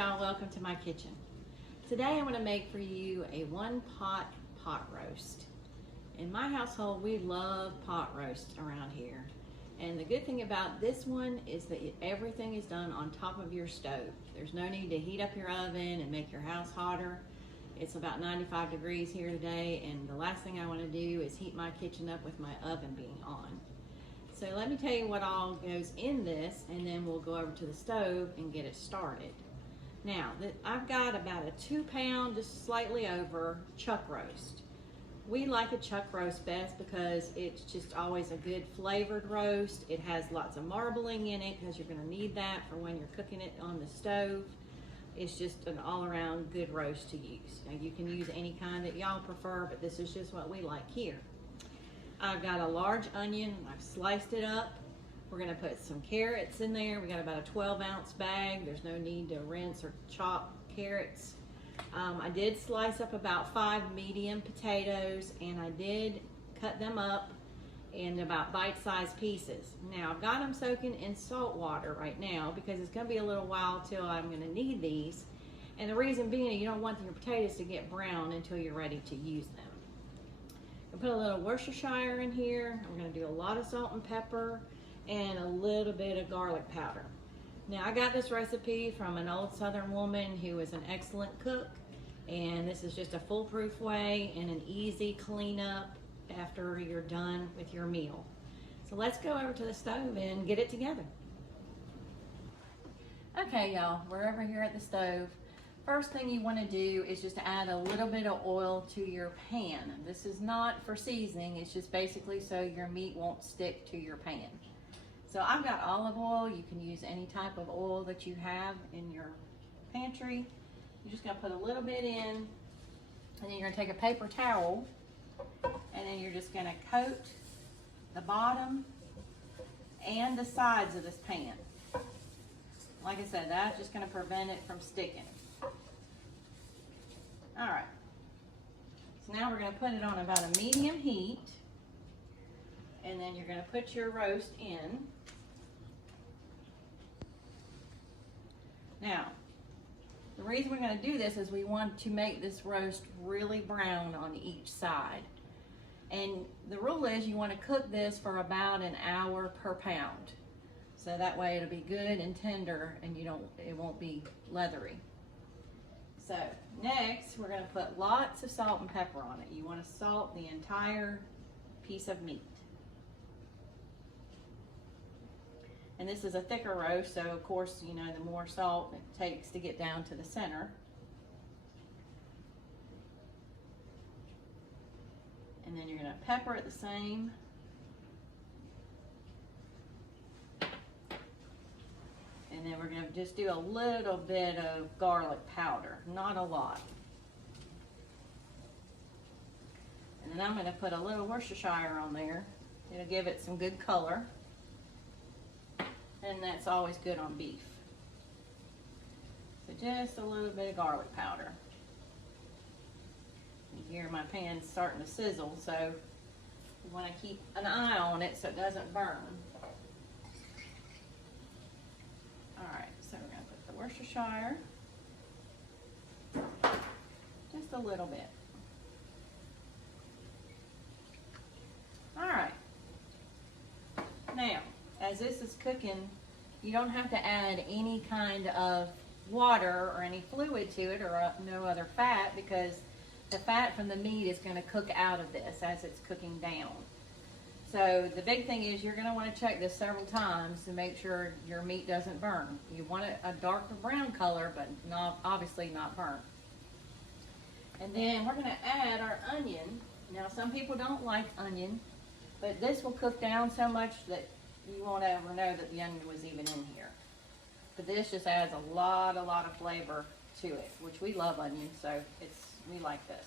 y'all, welcome to my kitchen. Today I'm going to make for you a one-pot pot roast. In my household, we love pot roast around here. And the good thing about this one is that everything is done on top of your stove. There's no need to heat up your oven and make your house hotter. It's about 95 degrees here today, and the last thing I want to do is heat my kitchen up with my oven being on. So let me tell you what all goes in this, and then we'll go over to the stove and get it started. Now, I've got about a 2-pound, just slightly over, chuck roast. We like a chuck roast best because it's just always a good flavored roast. It has lots of marbling in it because you're going to need that for when you're cooking it on the stove. It's just an all-around good roast to use. Now, you can use any kind that y'all prefer, but this is just what we like here. I've got a large onion. I've sliced it up. We're going to put some carrots in there. We got about a 12-ounce bag. There's no need to rinse or chop carrots. I did slice up about 5 medium potatoes, and I did cut them up in about bite-sized pieces. Now, I've got them soaking in salt water right now because it's going to be a little while till I'm going to need these. And the reason being, you don't want your potatoes to get brown until you're ready to use them. I'll put a little Worcestershire in here. I'm going to do a lot of salt and pepper and a little bit of garlic powder. Now, I got this recipe from an old Southern woman who was an excellent cook, and this is just a foolproof way and an easy cleanup after you're done with your meal. So let's go over to the stove and get it together. Okay, y'all, we're over here at the stove. First thing you want to do is just add a little bit of oil to your pan. This is not for seasoning, it's just basically so your meat won't stick to your pan. So I've got olive oil. You can use any type of oil that you have in your pantry. You're just going to put a little bit in, and then you're going to take a paper towel, and then you're just going to coat the bottom and the sides of this pan. Like I said, that's just going to prevent it from sticking. All right, so now we're going to put it on about a medium heat, and then you're going to put your roast in. Now, the reason we're going to do this is we want to make this roast really brown on each side. And the rule is you want to cook this for about an hour per pound. So that way it'll be good and tender, and it won't be leathery. So next, we're going to put lots of salt and pepper on it. You want to salt the entire piece of meat. And this is a thicker roast, so of course, you know, the more salt it takes to get down to the center. And then you're going to pepper it the same. And then we're going to just do a little bit of garlic powder, not a lot. And then I'm going to put a little Worcestershire on there. It'll give it some good color. And that's always good on beef. So just a little bit of garlic powder. You hear my pan starting to sizzle, so you want to keep an eye on it so it doesn't burn. Alright, so we're going to put the Worcestershire, just a little bit. Alright, now as this is cooking, you don't have to add any kind of water or any fluid to it, or no other fat, because the fat from the meat is going to cook out of this as it's cooking down. So the big thing is you're going to want to check this several times to make sure your meat doesn't burn. You want it a darker brown color, but obviously not burnt. And then we're going to add our onion. Now, some people don't like onion, but this will cook down so much that you won't ever know that the onion was even in here. But this just adds a lot of flavor to it, which we love onion, so we like this.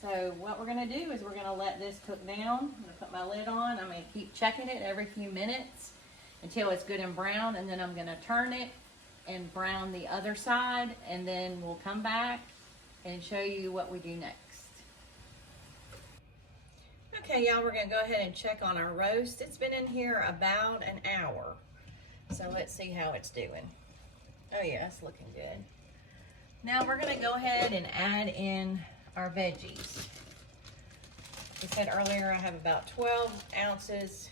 So what we're going to do is we're going to let this cook down. I'm going to put my lid on. I'm going to keep checking it every few minutes until it's good and brown, and then I'm going to turn it and brown the other side, and then we'll come back and show you what we do next. Okay, y'all, we're going to go ahead and check on our roast. It's been in here about an hour. So let's see how it's doing. Oh yeah, it's looking good. Now we're gonna go ahead and add in our veggies. We said earlier I have about 12 ounces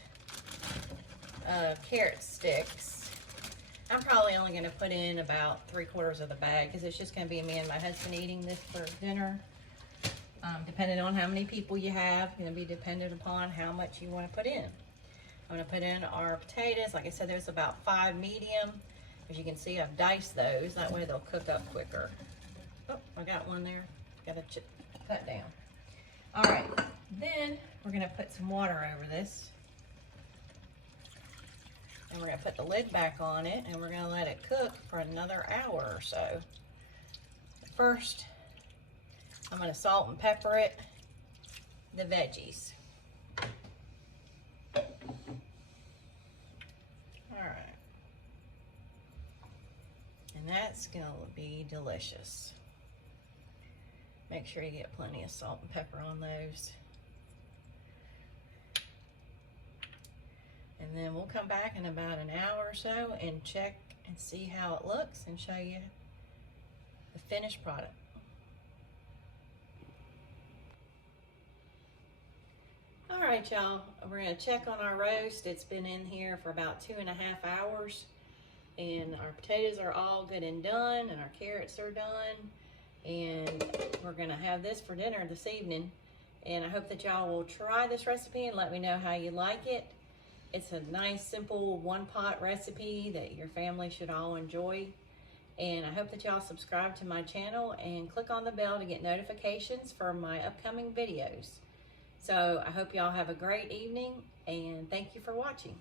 of carrot sticks. I'm probably only gonna put in about 3/4 of the bag because it's just gonna be me and my husband eating this for dinner. Depending on how many people you have, gonna be dependent upon how much you wanna put in. I'm gonna put in our potatoes. Like I said, there's about 5 medium. As you can see, I've diced those. That way they'll cook up quicker. Oh, I got one there. Got to cut down. All right, then we're gonna put some water over this. And we're gonna put the lid back on it and we're gonna let it cook for another hour or so. First, I'm gonna salt and pepper it, the veggies. All right. And that's gonna be delicious. Make sure you get plenty of salt and pepper on those. And then we'll come back in about an hour or so and check and see how it looks and show you the finished product. All right, y'all, we're gonna check on our roast. It's been in here for about 2.5 hours and our potatoes are all good and done and our carrots are done. And we're gonna have this for dinner this evening. And I hope that y'all will try this recipe and let me know how you like it. It's a nice, simple one-pot recipe that your family should all enjoy. And I hope that y'all subscribe to my channel and click on the bell to get notifications for my upcoming videos. So I hope y'all have a great evening and thank you for watching.